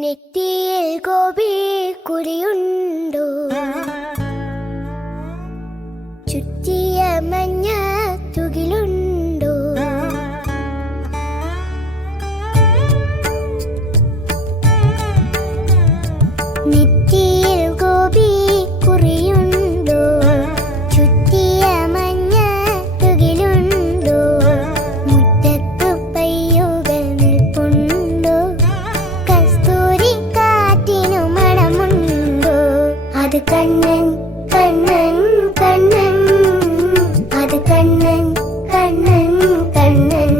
നെറ്റിയിൽ ഗോപി കുറിയുണ്ടോ, ചുറ്റിയ മഞ്ഞ തുകിലുണ്ടോ, നെറ്റിയിൽ ഗോപി കുറിയുണ്ടോ, ചുറ്റിയ മഞ്ഞ തുകിലുണ്ടോ, മുറ്റത്തു പയ്യുകൾ നിൽപ്പുണ്ടോ, കസ്തൂരി കാറ്റിനു മണമുണ്ടോ, അത് കണ്ണൻ കണ്ണൻ കണ്ണൻ, അത് കണ്ണൻ കണ്ണൻ കണ്ണൻ.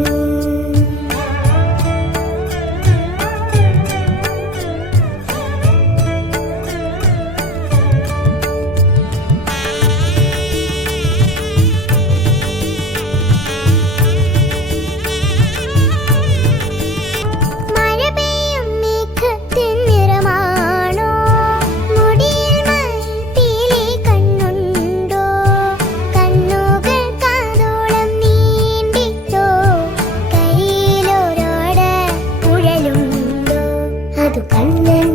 കണ്ണൻ